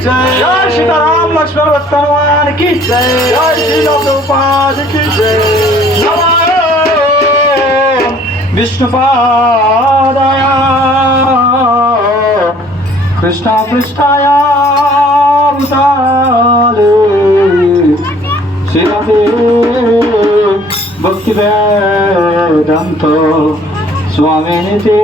जय। जय सीताराम लक्ष्मण भक्त हनुमान की जय। जय श्री प्रभुपाद की जय। नमो विष्णुपादाय कृष्ण पृष्ठाय भूताले श्रीमते भक्तिवेदांत स्वामिनिते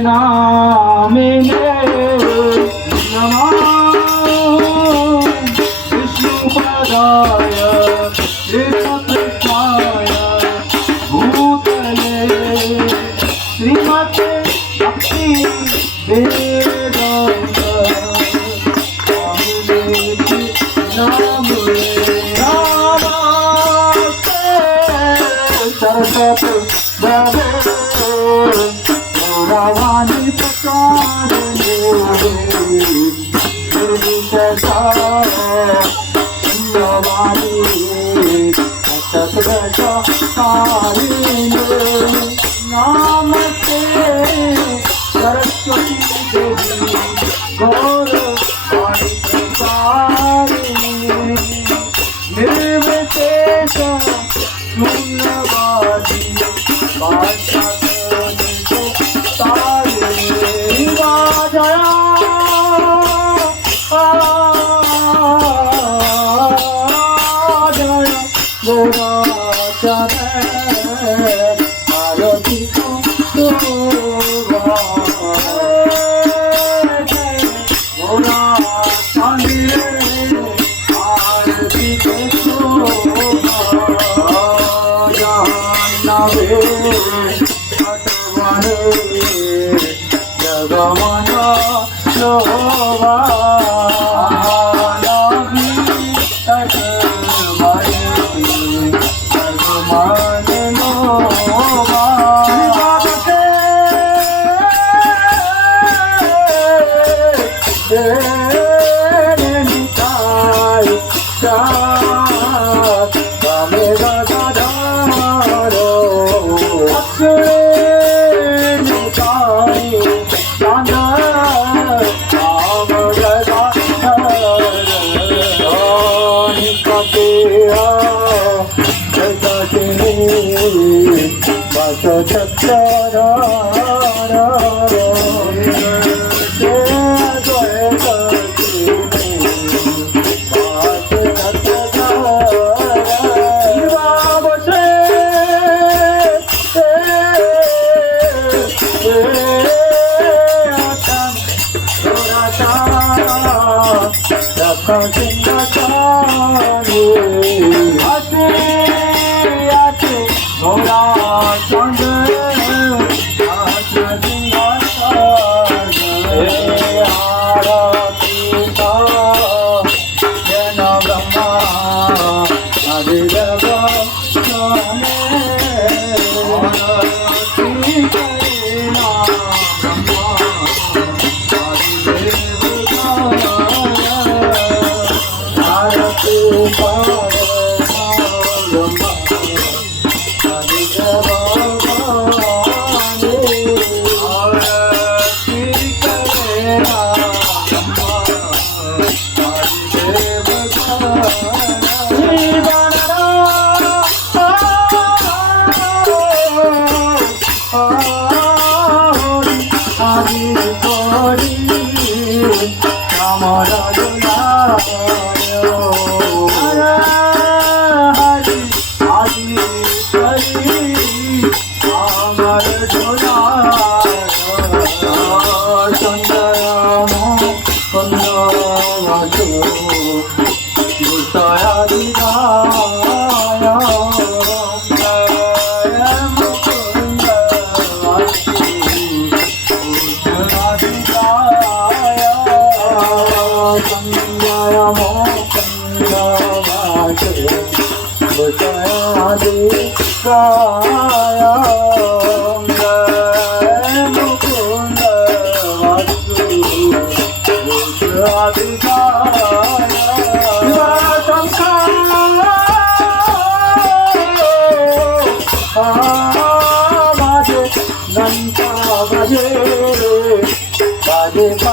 नामिने नमः विष्णुपादाय कृष्णपृष्ठाय भूतले श्रीमते भक्तिवेदांत स्वामिनिते नामिने सरस्वती भवे गौरवाणी प्रसादने निर्विशेषवाणी सततकारिणे नमस्ते सरस्वती देवी गौरवाणी प्रसादिने निर्विशेष शून्यवादी जगमना लोवा Bhaje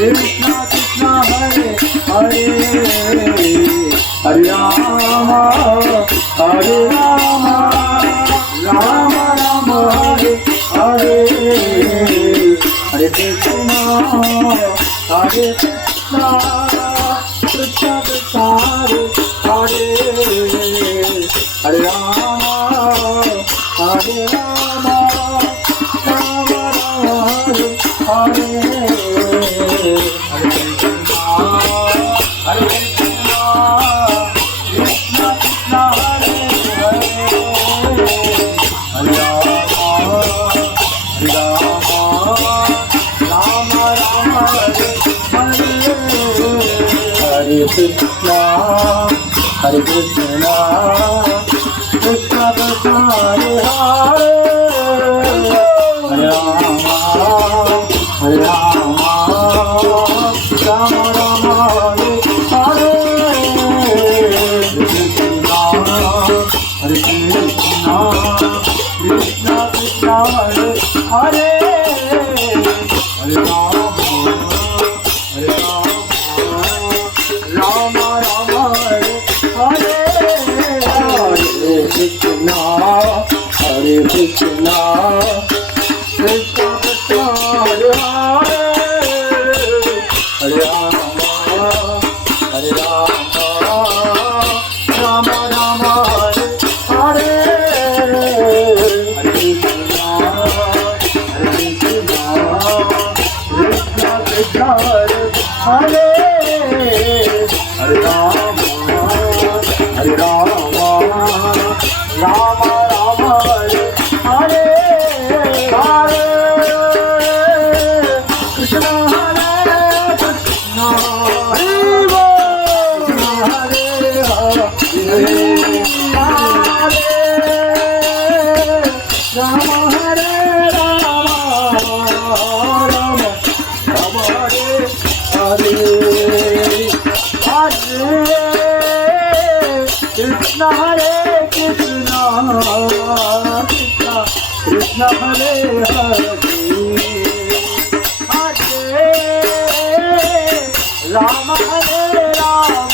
Krishna Krishna Hare Hare Hare Rama, Hare Rama, Rama Rama, Hare Hare, Hare Krishna, Hare Krishna, Krishna Krishna, Hare Hare, Hare Rama, Hare Rama, Rama Rama, Hare Hare, Hare Krishna, Hare Krishna, Krishna Krishna, Hare Hare, Hare Rama, Hare Rama, Rama Rama, Hare Hare, Hare Krishna, Hare Krishna, Krishna Krishna, Hare Hare, Hare Rama, Hare Rama, Rama Rama, Hare Hare, Hare Krishna, Krishna Krishna, Hare Hare, Hare Rama, Hare Rama, Rama Rama, Hare Hare, Hare Krishna, Hare Krishna, Krishna Krishna, Hare Hare, Hare Rama, Hare Rama, Rama Rama, Hare Hare, Hare Krishna, Hare Krishna, Krishna Krishna, Hare Hare, Hare Rama, Hare Rama, Rama Rama, Hare Hare, Hare Krishna, Hare Krishna, Hare Hare, Hare Rama, Hare Rama, Rama Rama, Hare Hare, Krishna, Hare Krishna, Krishna Krishna, Hare Hare, Hare Rama, Hare Rama, Rama Hare Hare, Hare Krishna, Hare Krishna, Krishna Hare Hare, Hare Rama, Hare Rama,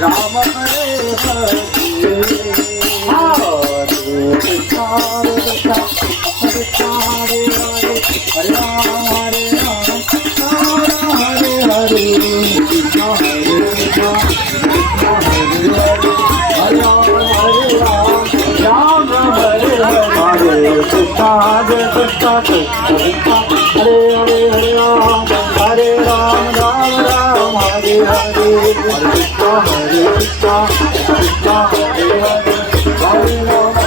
Rama Hare Hare, Krishna Hare Krishna, Krishna Hare Hare, Hare Rama, Hare Rama, Rama Hare Hare, Hare Krishna, Hare Krishna, Krishna Krishna, Hare Hare, Hare Rama, Hare Rama, Rama Rama, Hare Hare, Hare Krishna, Hare Krishna, Krishna Hare Hare, Hare Rama,